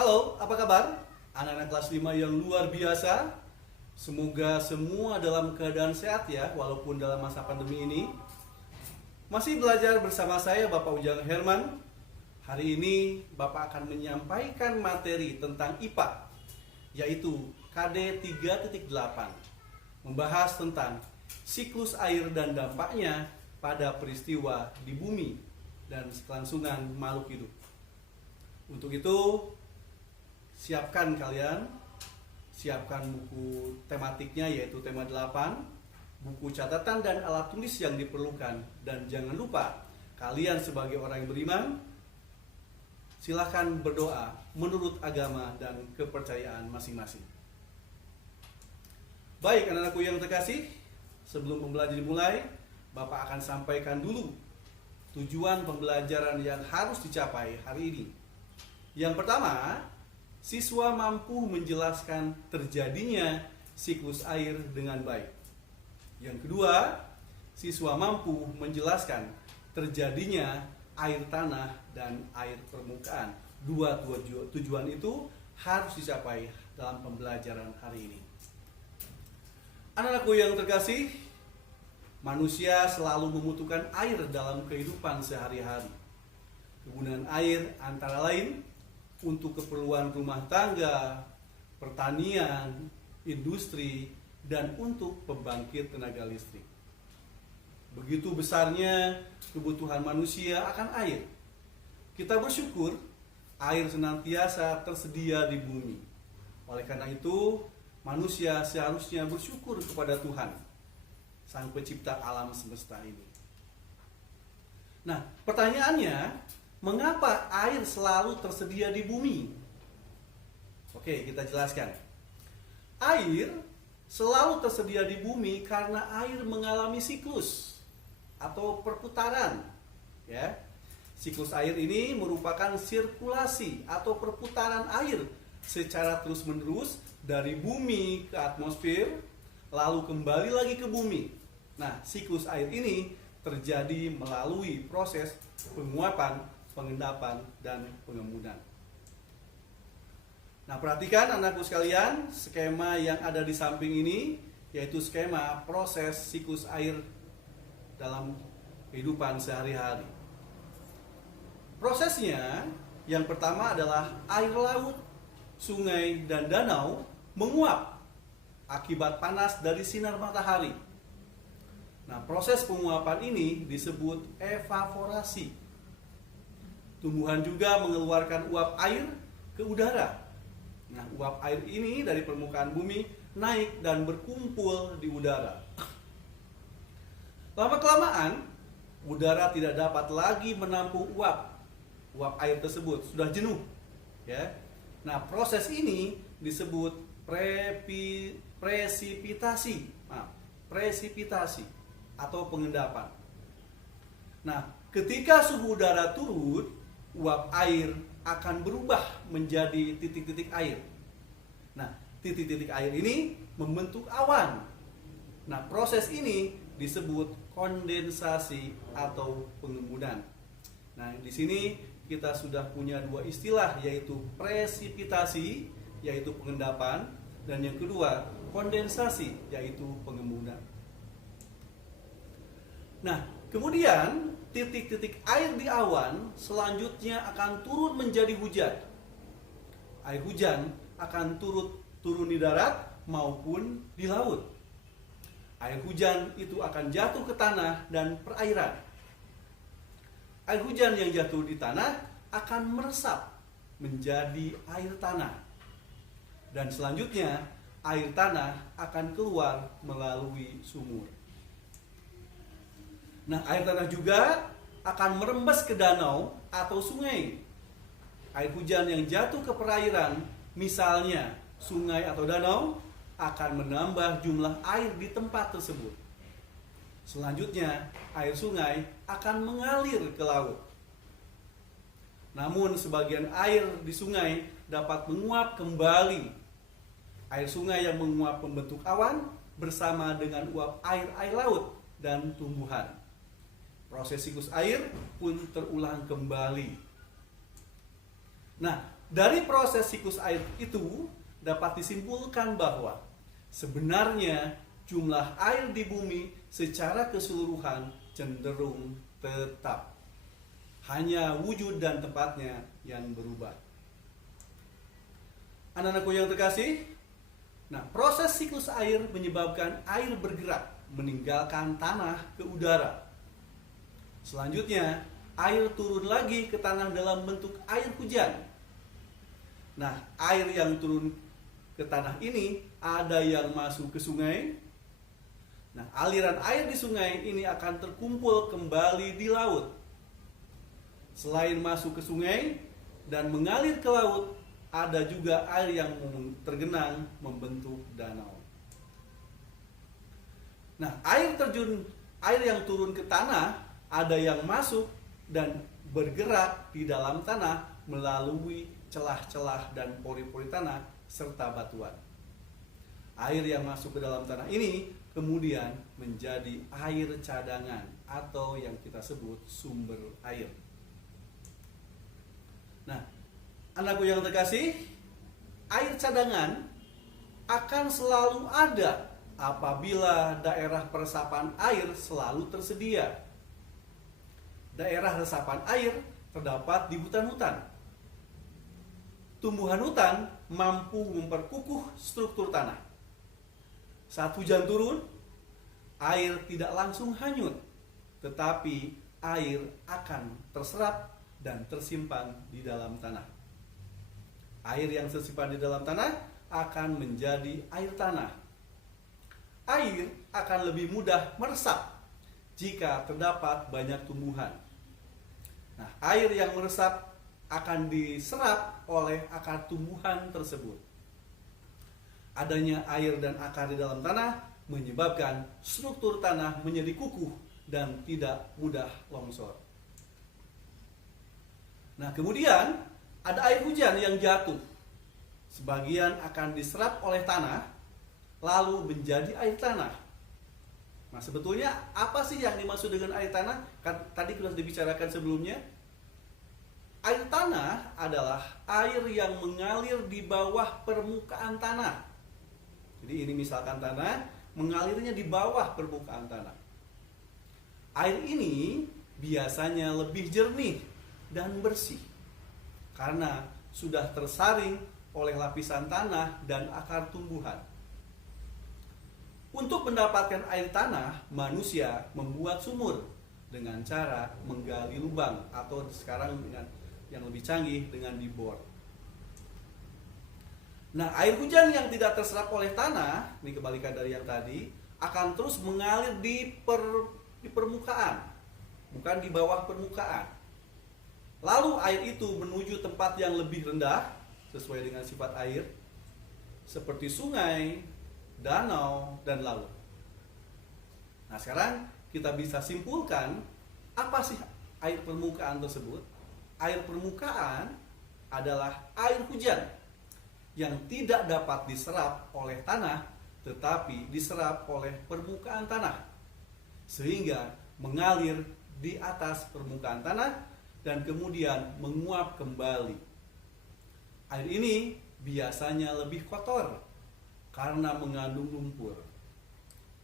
Halo, apa kabar? Anak-anak kelas 5 yang luar biasa. Semoga semua dalam keadaan sehat ya, walaupun dalam masa pandemi ini. Masih belajar bersama saya Bapak Ujang Herman. Hari ini Bapak akan menyampaikan materi tentang IPA, yaitu KD 3.8. Membahas tentang siklus air dan dampaknya pada peristiwa di bumi dan kelangsungan makhluk hidup. Untuk itu, siapkan buku tematiknya yaitu tema 8, buku catatan dan alat tulis yang diperlukan. Dan jangan lupa, kalian sebagai orang yang beriman, silahkan berdoa menurut agama dan kepercayaan masing-masing. Baik anak-anakku yang terkasih, sebelum pembelajaran dimulai, Bapak akan sampaikan dulu tujuan pembelajaran yang harus dicapai hari ini. Yang pertama, siswa mampu menjelaskan terjadinya siklus air dengan baik. Yang kedua, siswa mampu menjelaskan terjadinya air tanah dan air permukaan. Dua tujuan itu harus dicapai dalam pembelajaran hari ini. Anak-anakku yang terkasih, manusia selalu membutuhkan air dalam kehidupan sehari-hari. Kegunaan air antara lain untuk keperluan rumah tangga, pertanian, industri, dan untuk pembangkit tenaga listrik. Begitu besarnya kebutuhan manusia akan air. Kita bersyukur air senantiasa tersedia di bumi. Oleh karena itu, manusia seharusnya bersyukur kepada Tuhan, Sang Pencipta alam semesta ini. Nah, pertanyaannya, mengapa air selalu tersedia di bumi? Oke, kita jelaskan. Air selalu tersedia di bumi karena air mengalami siklus atau perputaran. Ya, siklus air ini merupakan sirkulasi atau perputaran air secara terus-menerus dari bumi ke atmosfer, lalu kembali lagi ke bumi. Nah, siklus air ini terjadi melalui proses penguapan, pengendapan, dan pengembunan. Nah, perhatikan anakku sekalian, skema yang ada di samping ini yaitu skema proses siklus air dalam kehidupan sehari-hari. Prosesnya yang pertama adalah air laut, sungai, dan danau menguap akibat panas dari sinar matahari. Nah, proses penguapan ini disebut evaporasi. Tumbuhan juga mengeluarkan uap air ke udara. Nah, uap air ini dari permukaan bumi naik dan berkumpul di udara. Lama-kelamaan, udara tidak dapat lagi menampung uap air tersebut, sudah jenuh. Ya. Nah, proses ini disebut presipitasi atau pengendapan. Nah, ketika suhu udara turun, uap air akan berubah menjadi titik-titik air. Nah, titik-titik air ini membentuk awan. Nah, proses ini disebut kondensasi atau pengembunan. Nah, di sini kita sudah punya dua istilah, yaitu presipitasi, yaitu pengendapan, dan yang kedua kondensasi, yaitu pengembunan. Nah, kemudian titik-titik air di awan selanjutnya akan turun menjadi hujan. Air hujan akan turun di darat maupun di laut. Air hujan itu akan jatuh ke tanah dan perairan. Air hujan yang jatuh di tanah akan meresap menjadi air tanah. Dan selanjutnya air tanah akan keluar melalui sumur. Nah, air tanah juga akan merembes ke danau atau sungai. Air hujan yang jatuh ke perairan, misalnya sungai atau danau, akan menambah jumlah air di tempat tersebut. Selanjutnya, air sungai akan mengalir ke laut. Namun, sebagian air di sungai dapat menguap kembali. Air sungai yang menguap membentuk awan bersama dengan uap air laut dan tumbuhan. Proses siklus air pun terulang kembali. Nah, Dari proses siklus air itu dapat disimpulkan bahwa sebenarnya jumlah air di bumi secara keseluruhan cenderung tetap. Hanya wujud dan tempatnya yang berubah. Anak-anakku yang terkasih, proses siklus air menyebabkan air bergerak meninggalkan tanah ke udara. Selanjutnya, air turun lagi ke tanah dalam bentuk air hujan. Air yang turun ke tanah ini ada yang masuk ke sungai. Aliran air di sungai ini akan terkumpul kembali di laut. Selain masuk ke sungai dan mengalir ke laut, ada juga air yang tergenang membentuk danau. Air yang turun ke tanah ada yang masuk dan bergerak di dalam tanah melalui celah-celah dan pori-pori tanah serta batuan. Air yang masuk ke dalam tanah ini kemudian menjadi air cadangan atau yang kita sebut sumber air. Anakku yang terkasih, air cadangan akan selalu ada apabila daerah peresapan air selalu tersedia. Daerah resapan air terdapat di hutan-hutan. Tumbuhan hutan mampu memperkukuh struktur tanah. Saat hujan turun, air tidak langsung hanyut, tetapi air akan terserap dan tersimpan di dalam tanah. Air yang tersimpan di dalam tanah akan menjadi air tanah. Air akan lebih mudah meresap jika terdapat banyak tumbuhan. Air yang meresap akan diserap oleh akar tumbuhan tersebut. Adanya air dan akar di dalam tanah menyebabkan struktur tanah menjadi kukuh dan tidak mudah longsor. Kemudian ada air hujan yang jatuh. Sebagian akan diserap oleh tanah, lalu menjadi air tanah. Sebetulnya apa sih yang dimaksud dengan air tanah? Tadi sudah dibicarakan sebelumnya. Air tanah adalah air yang mengalir di bawah permukaan tanah. Jadi ini misalkan tanah, mengalirnya di bawah permukaan tanah. Air ini biasanya lebih jernih dan bersih karena sudah tersaring oleh lapisan tanah dan akar tumbuhan. Untuk mendapatkan air tanah, manusia membuat sumur dengan cara menggali lubang atau sekarang dengan yang lebih canggih dengan dibor. Air hujan yang tidak terserap oleh tanah, ini kebalikan dari yang tadi, akan terus mengalir di permukaan, bukan di bawah permukaan. Lalu air itu menuju tempat yang lebih rendah sesuai dengan sifat air, seperti sungai, danau, dan laut. Sekarang kita bisa simpulkan apa sih air permukaan tersebut? Air permukaan adalah air hujan yang tidak dapat diserap oleh tanah, tetapi diserap oleh permukaan tanah, sehingga mengalir di atas permukaan tanah dan kemudian menguap kembali. Air ini biasanya lebih kotor karena mengandung lumpur.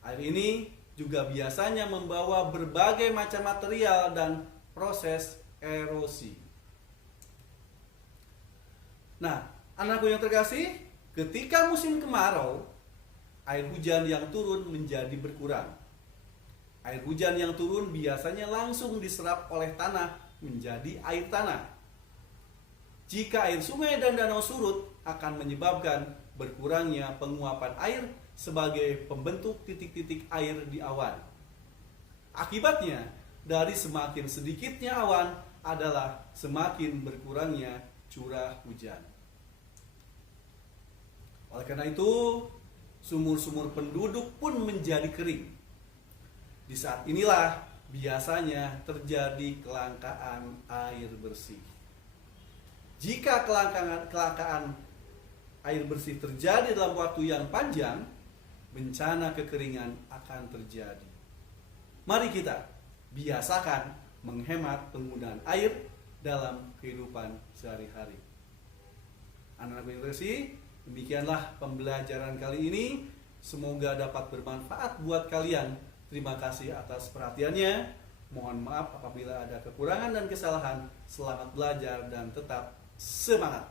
Air ini juga biasanya membawa berbagai macam material dan proses erosi. Anakku yang terkasih, ketika musim kemarau, air hujan yang turun menjadi berkurang. Air hujan yang turun biasanya langsung diserap oleh tanah menjadi air tanah. Jika air sungai dan danau surut, akan menyebabkan berkurangnya penguapan air sebagai pembentuk titik-titik air di awan. Akibatnya, dari semakin sedikitnya awan adalah semakin berkurangnya curah hujan. Oleh karena itu, sumur-sumur penduduk pun menjadi kering. Di saat inilah biasanya terjadi kelangkaan air bersih. Jika kelangkaan air bersih terjadi dalam waktu yang panjang, bencana kekeringan akan terjadi. Mari kita biasakan menghemat penggunaan air dalam kehidupan sehari-hari. Anak-anak Generasi, demikianlah pembelajaran kali ini. Semoga dapat bermanfaat buat kalian. Terima kasih atas perhatiannya. Mohon maaf apabila ada kekurangan dan kesalahan. Selamat belajar dan tetap semangat.